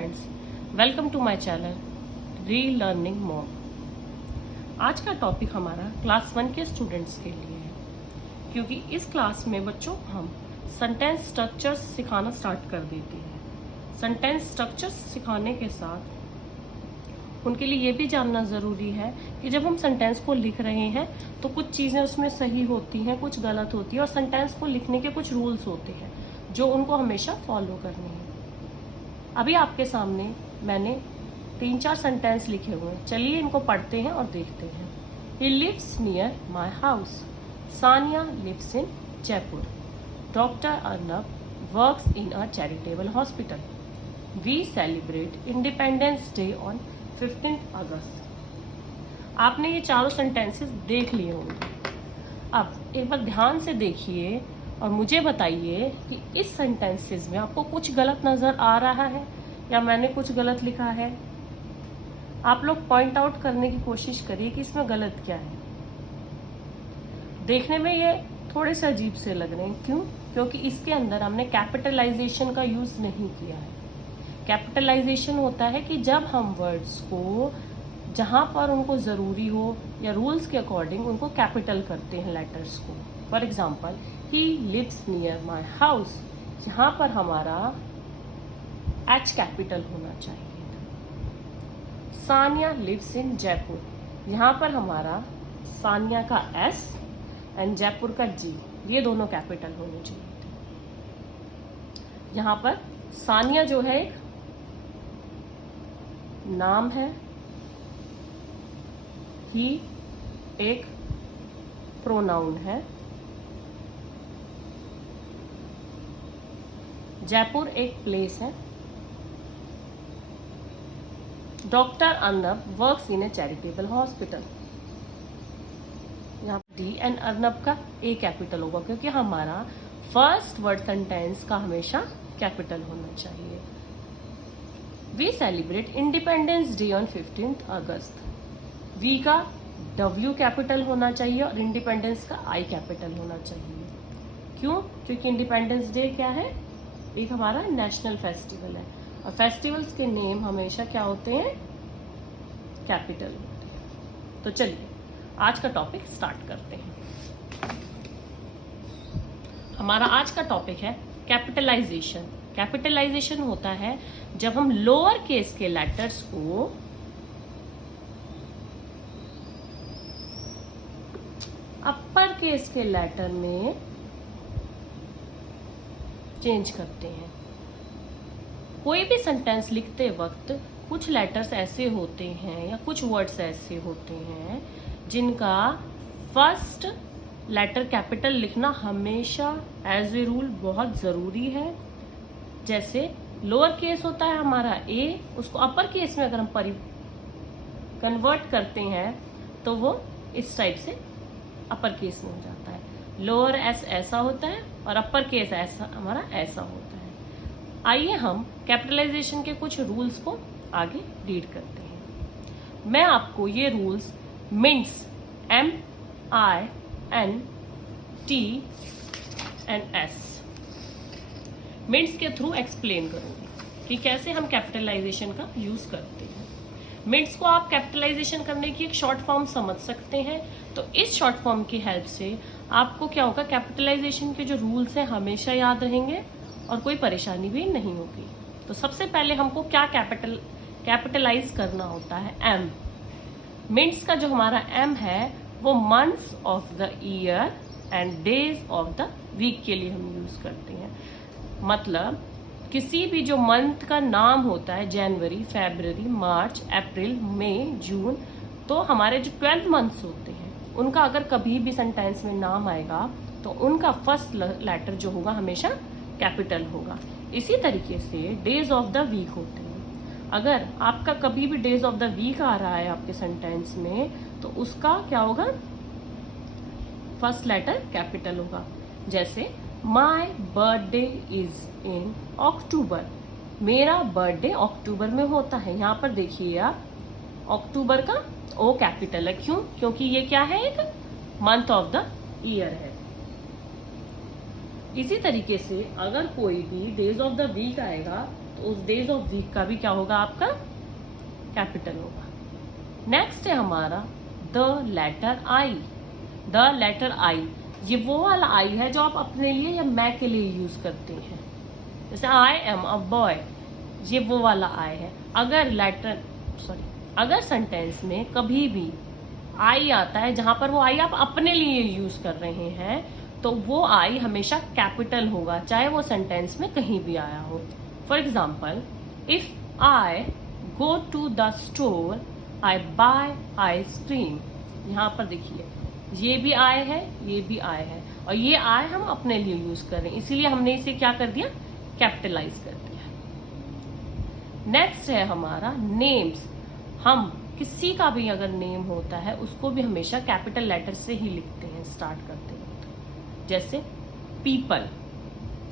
Friends, welcome to my channel re learning more. आज का topic हमारा क्लास 1 के स्टूडेंट्स के लिए है, क्योंकि इस क्लास में बच्चों हम सेंटेंस स्ट्रक्चर्स सिखाना स्टार्ट कर देते हैं। सेंटेंस स्ट्रक्चर्स सिखाने के साथ उनके लिए ये भी जानना ज़रूरी है कि जब हम सेंटेंस को लिख रहे हैं तो कुछ चीज़ें उसमें सही होती हैं, कुछ गलत होती है, और सेंटेंस को लिखने के कुछ रूल्स होते हैं जो उनको हमेशा फॉलो करने हैं। अभी आपके सामने मैंने 3-4 सेंटेंस लिखे हुए हैं, चलिए इनको पढ़ते हैं और देखते हैं। He lives near my house. Sania lives in Jaipur. Dr. Arnab works in a charitable hospital. We celebrate Independence Day on 15th August. आपने ये चारों सेंटेंसेस देख लिए होंगे। अब एक बार ध्यान से देखिए और मुझे बताइए कि इस सेंटेंसेस में आपको कुछ गलत नज़र आ रहा है या मैंने कुछ गलत लिखा है। आप लोग पॉइंट आउट करने की कोशिश करिए कि इसमें गलत क्या है। देखने में ये थोड़े से अजीब से लग रहे हैं, क्यों? क्योंकि इसके अंदर हमने कैपिटलाइजेशन का यूज़ नहीं किया है। कैपिटलाइजेशन होता है कि जब हम वर्ड्स को जहाँ पर उनको ज़रूरी हो या रूल्स के अकॉर्डिंग उनको कैपिटल करते हैं लेटर्स को। For example, he lives near my house, यहाँ पर हमारा एच कैपिटल होना चाहिए। सानिया लिव्स इन जयपुर, यहाँ पर हमारा सानिया का एस एंड जयपुर का जी, ये दोनों कैपिटल होने चाहिए थे। यहाँ पर सानिया जो है एक नाम है, ही एक प्रोनाउन है, जयपुर एक प्लेस है, doctor Arnab works in A charitable hospital. यहाँ डी एंड अर्नब का ए कैपिटल होगा क्योंकि हमारा फर्स्ट वर्ड सेंटेंस का हमेशा कैपिटल होना चाहिए। We celebrate independence day on 15th August. We का डब्ल्यू कैपिटल होना चाहिए और इंडिपेंडेंस का आई कैपिटल होना चाहिए। क्यों? क्योंकि इंडिपेंडेंस डे क्या है? एक हमारा नेशनल फेस्टिवल है और फेस्टिवल्स के नेम हमेशा क्या होते हैं? कैपिटल होते हैं। तो चलिए आज का टॉपिक स्टार्ट करते हैं। हमारा आज का टॉपिक है कैपिटलाइजेशन। कैपिटलाइजेशन होता है जब हम लोअर केस के लेटर्स को अपर केस के लेटर में चेंज करते हैं। कोई भी सेंटेंस लिखते वक्त कुछ लेटर्स ऐसे होते हैं या कुछ वर्ड्स ऐसे होते हैं जिनका फर्स्ट लेटर कैपिटल लिखना हमेशा एज ए रूल बहुत ज़रूरी है। जैसे लोअर केस होता है हमारा ए, उसको अपर केस में अगर हम कन्वर्ट करते हैं तो वो इस टाइप से अपर केस में हो जाता है। लोअर एस ऐसा होता है और अपर केस ऐसा हमारा ऐसा होता है। आइए हम कैपिटलाइजेशन के कुछ रूल्स को आगे रीड करते हैं। मैं आपको ये रूल्स मिंट्स MINTS मिंट्स के थ्रू एक्सप्लेन करूंगी कि कैसे हम कैपिटलाइजेशन का यूज करते हैं। मिंट्स को आप कैपिटलाइजेशन करने की एक शॉर्ट फॉर्म समझ सकते हैं, तो इस शॉर्ट फॉर्म की हेल्प से आपको क्या होगा, कैपिटलाइजेशन के जो रूल्स हैं हमेशा याद रहेंगे और कोई परेशानी भी नहीं होगी। तो सबसे पहले हमको क्या कैपिटलाइज करना होता है? एम। मिंट्स का जो हमारा एम है वो months of the year and days of the week के लिए हम यूज करते हैं। मतलब किसी भी जो मंथ का नाम होता है, जनवरी, फरवरी, मार्च, अप्रैल, मई, जून, तो हमारे जो 12 मंथ्स होते हैं उनका अगर कभी भी सेंटेंस में नाम आएगा तो उनका फर्स्ट लेटर जो होगा हमेशा कैपिटल होगा। इसी तरीके से डेज ऑफ द वीक होते हैं। अगर आपका कभी भी डेज ऑफ द वीक आ रहा है आपके सेंटेंस में तो उसका क्या होगा? फर्स्ट लेटर कैपिटल होगा। जैसे माई बर्थडे इज इन अक्टूबर, मेरा बर्थडे अक्टूबर में होता है। यहाँ पर देखिए आप, अक्टूबर का ओ कैपिटल है। क्यों? क्योंकि ये क्या है? एक मंथ ऑफ द ईयर है। इसी तरीके से अगर कोई भी डेज ऑफ द वीक आएगा तो उस डेज ऑफ वीक का भी क्या होगा आपका कैपिटल होगा। नेक्स्ट है हमारा the letter I. The letter I, ये वो वाला आई है जो आप अपने लिए या मैं के लिए यूज करते हैं। जैसे आई एम अ बॉय, ये वो वाला आई है। अगर सेंटेंस में कभी भी आई आता है जहां पर वो आई आप अपने लिए यूज कर रहे हैं तो वो आई हमेशा कैपिटल होगा, चाहे वो सेंटेंस में कहीं भी आया हो। For example, if I go to the store I buy ice cream. यहाँ पर देखिए ये भी आय है, ये भी आय है, और ये आय हम अपने लिए यूज कर रहे हैं, इसीलिए हमने इसे क्या कर दिया, कैपिटलाइज कर दिया। नेक्स्ट है हमारा नेम्स। हम किसी का भी अगर नेम होता है उसको भी हमेशा कैपिटल लेटर से ही लिखते हैं स्टार्ट करते वक्त, जैसे पीपल,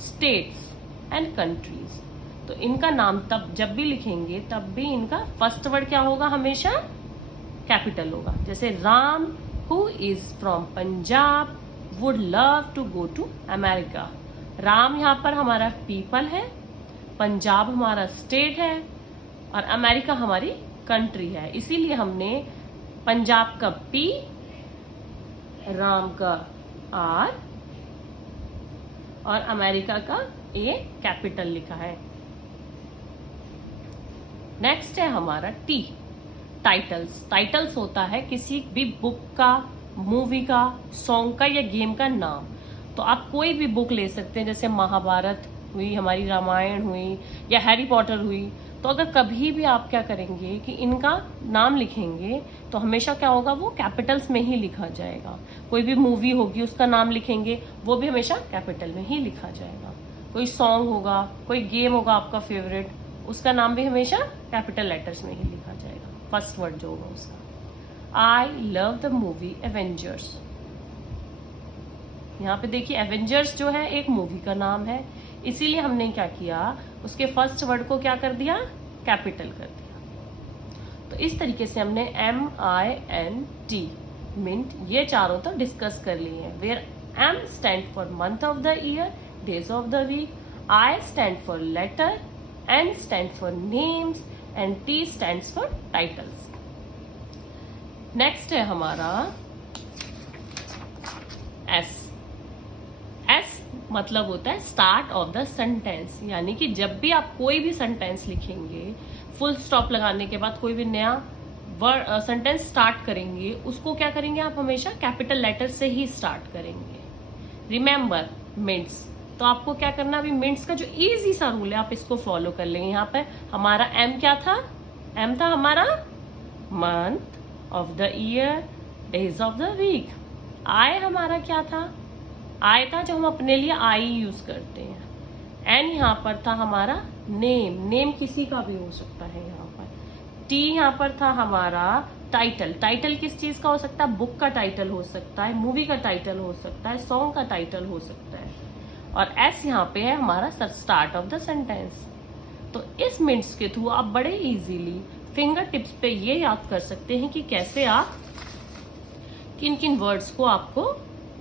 स्टेट्स एंड कंट्रीज। तो इनका नाम तब जब भी लिखेंगे तब भी इनका फर्स्ट वर्ड क्या होगा, हमेशा कैपिटल होगा। जैसे Ram who is from Punjab would love to go to America. Ram यहाँ पर हमारा पीपल है, पंजाब हमारा स्टेट है और अमेरिका हमारी कंट्री है, इसीलिए हमने पंजाब का पी, राम का आर और अमेरिका का ए कैपिटल लिखा है। नेक्स्ट है हमारा टी, टाइटल्स। टाइटल्स होता है किसी भी बुक का, मूवी का, सॉन्ग का या गेम का नाम। तो आप कोई भी बुक ले सकते हैं, जैसे महाभारत हुई, हमारी रामायण हुई या हैरी पॉटर हुई। तो अगर कभी भी आप क्या करेंगे कि इनका नाम लिखेंगे तो हमेशा क्या होगा, वो कैपिटल्स में ही लिखा जाएगा। कोई भी मूवी होगी उसका नाम लिखेंगे वो भी हमेशा कैपिटल में ही लिखा जाएगा। कोई सॉन्ग होगा, कोई गेम होगा आपका फेवरेट, उसका नाम भी हमेशा कैपिटल लेटर्स में ही लिखा जाएगा, फर्स्ट वर्ड जो होगा उसका। I love the movie Avengers. यहाँ पे देखिए एवेंजर्स जो है एक मूवी का नाम है, इसीलिए हमने क्या किया, उसके फर्स्ट वर्ड को क्या कर दिया, कैपिटल कर दिया। तो इस तरीके से हमने MINT मिंट ये चारों तो डिस्कस कर लिए हैं। Where M stand for month of the year, days of the week, I stand for letter, N stand for names and T stands for titles. Next है हमारा S। S मतलब होता है स्टार्ट ऑफ द सेंटेंस, यानी कि जब भी आप कोई भी सेंटेंस लिखेंगे, फुल स्टॉप लगाने के बाद कोई भी नया वर्ड सेंटेंस स्टार्ट करेंगे, उसको क्या करेंगे आप, हमेशा कैपिटल लेटर से ही स्टार्ट करेंगे। रिमेंबर मिंट्स, तो आपको क्या करना, अभी मिंट्स का जो इजी सा रूल है आप इसको फॉलो कर लेंगे। यहाँ पे हमारा M क्या था, M था हमारा month of the year, days of the week. I हमारा क्या था, आई था जो हम अपने लिए आई यूज करते हैं। एन यहाँ पर था हमारा नेम, नेम किसी का भी हो सकता है यहाँ पर। टी यहाँ पर था हमारा टाइटल, टाइटल किस चीज का हो सकता है, बुक का टाइटल हो सकता है, मूवी का टाइटल हो सकता है, सॉन्ग का टाइटल हो सकता है। और एस यहाँ पे है हमारा स्टार्ट ऑफ द सेंटेंस। तो इस मिनट्स के थ्रू आप बड़े इजीली फिंगर टिप्स पे ये याद कर सकते हैं कि कैसे आप किन किन वर्ड्स को आपको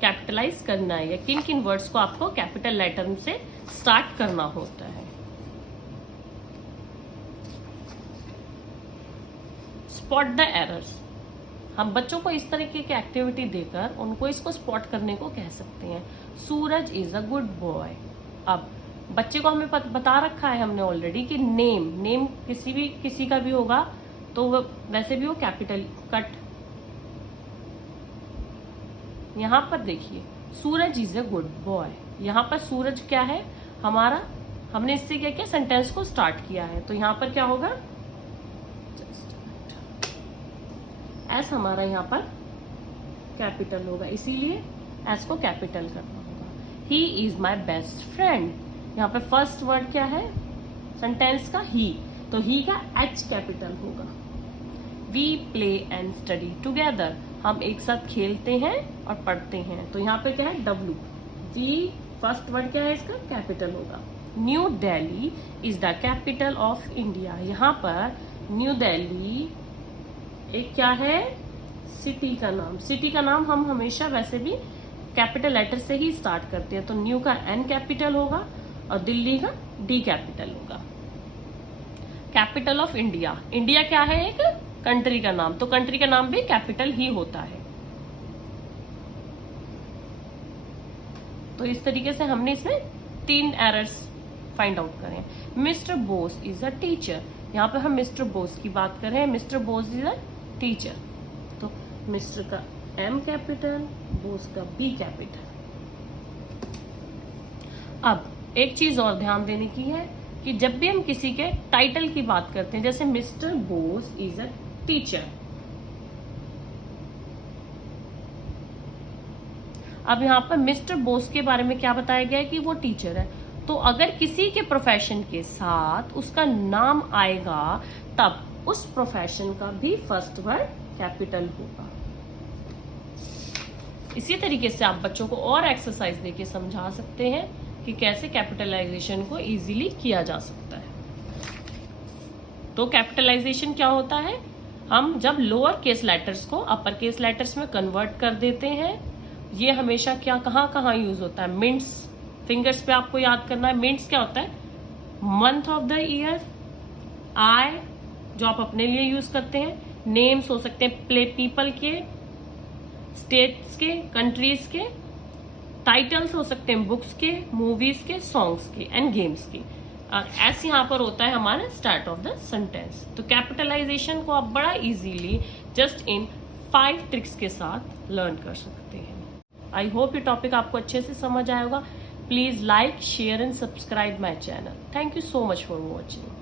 कैपिटलाइज करना है या किन किन वर्ड्स को आपको कैपिटल लेटर से स्टार्ट करना होता है। स्पॉट द एरर्स, हम बच्चों को इस तरीके की एक्टिविटी देकर उनको इसको स्पॉट करने को कह सकते हैं। सूरज इज अ गुड बॉय। अब बच्चे को हमें बता रखा है हमने ऑलरेडी कि नेम किसी का भी होगा तो वैसे भी वो कैपिटल कट। यहाँ पर देखिए सूरज इज अ गुड बॉय, यहाँ पर सूरज क्या है हमारा, हमने इससे क्या किया, सेंटेंस को स्टार्ट किया है। तो यहाँ पर क्या होगा, एस हमारा यहाँ पर कैपिटल होगा, इसीलिए एस को कैपिटल करना होगा। He is my best friend, यहाँ पर फर्स्ट वर्ड क्या है सेंटेंस का, ही, तो ही का एच कैपिटल होगा। We play and study together, हम एक साथ खेलते हैं और पढ़ते हैं। तो यहाँ पे क्या है, डब्ल्यू। वी फर्स्ट वर्ड क्या है इसका, कैपिटल होगा। New Delhi is the capital of India, यहाँ पर न्यू दिल्ली एक क्या है, सिटी का नाम। सिटी का नाम हम हमेशा वैसे भी कैपिटल लेटर से ही स्टार्ट करते हैं, तो न्यू का एन कैपिटल होगा और दिल्ली का डी कैपिटल होगा। कैपिटल ऑफ इंडिया, इंडिया क्या है, एक कंट्री का नाम, तो कंट्री का नाम भी कैपिटल ही होता है। तो इस तरीके से हमने इसमें 3 एरर्स फाइंड आउट करें। Mister Bose is a teacher, यहाँ पे हम मिस्टर बोस की बात कर रहे हैं, mister Bose is a teacher, तो मिस्टर का एम कैपिटल, बोस का बी कैपिटल। अब एक चीज और ध्यान देने की है कि जब भी हम किसी के टाइटल की बात करते हैं, जैसे mister Bose is a teacher, अब यहाँ पर मिस्टर बोस के बारे में क्या बताया गया है कि वो टीचर है, तो अगर किसी के प्रोफेशन के साथ उसका नाम आएगा तब उस प्रोफेशन का भी फर्स्ट वर्ड कैपिटल होगा। इसी तरीके से आप बच्चों को और एक्सरसाइज देके समझा सकते हैं कि कैसे कैपिटलाइजेशन को इजीली किया जा सकता है। तो कैपिटलाइजेशन क्या होता है, हम जब लोअर केस लेटर्स को अपर केस लेटर्स में कन्वर्ट कर देते हैं। ये हमेशा क्या कहाँ यूज होता है, मिनट्स, फिंगर्स पे आपको याद करना है। मिनट्स क्या होता है, मंथ ऑफ द ईयर, आई जो आप अपने लिए यूज करते हैं, नेम्स हो सकते हैं प्ले पीपल के, स्टेट्स के, कंट्रीज के, टाइटल्स हो सकते हैं बुक्स के, मूवीज के, सॉन्ग्स के एंड गेम्स के। ऐसे यहाँ पर होता है हमारा स्टार्ट ऑफ द सेंटेंस। तो कैपिटलाइजेशन को आप बड़ा इजीली जस्ट इन 5 ट्रिक्स के साथ लर्न कर सकते हैं। आई होप ये टॉपिक आपको अच्छे से समझ आएगा। Please like, share and subscribe my channel. Thank you so much for watching.